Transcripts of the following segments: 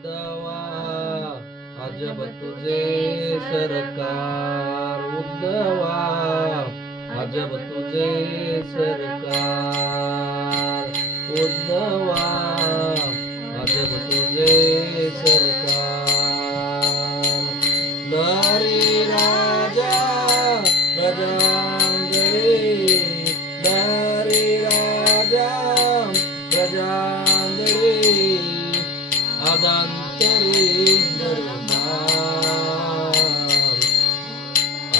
उद्धवा अजब तुझे सरकार उद्धवा अजब तुझे सरकार उद्धवा अजब तुझे सरकार. लहरी राजा प्रजांगळे लहरी राजा प्रजांगळे अदांतरे दरबार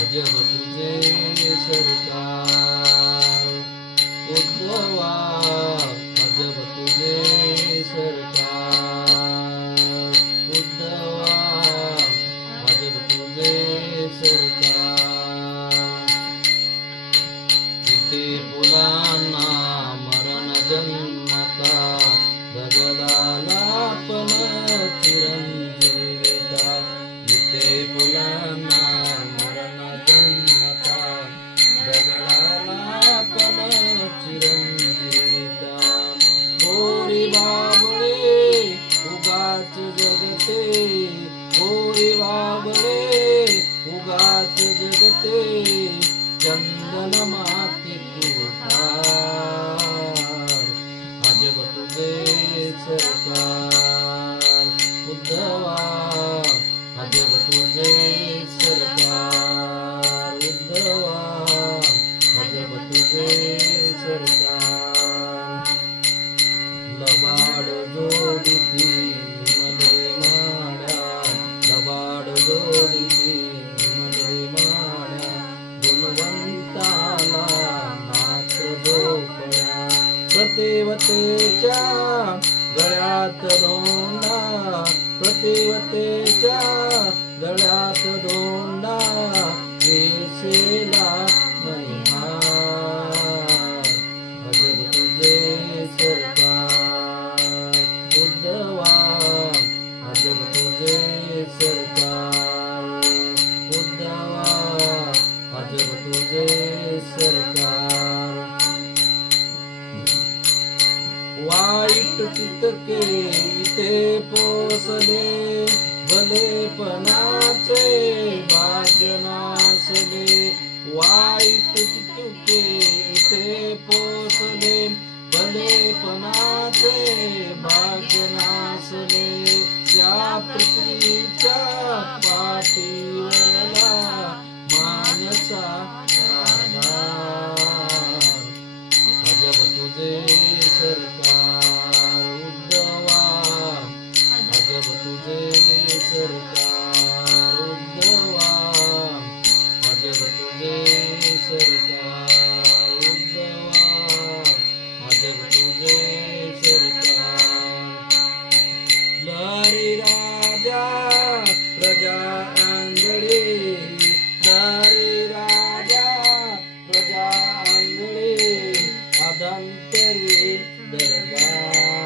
अजब तुझे सरकार जगते प्रतिवतेच्या गळ्यात दोंडा प्रतिवतेच्या गळ्यात दोंडा दिसेला इतके इथे पोसले भलेपणाचे भाग्यनासले वाईट तुके इथे पोसले भलेपणाचे सरकार उद्धवा आदर लारी राजा प्रजा लारी राजा प्रजा आंधळे. दरबार.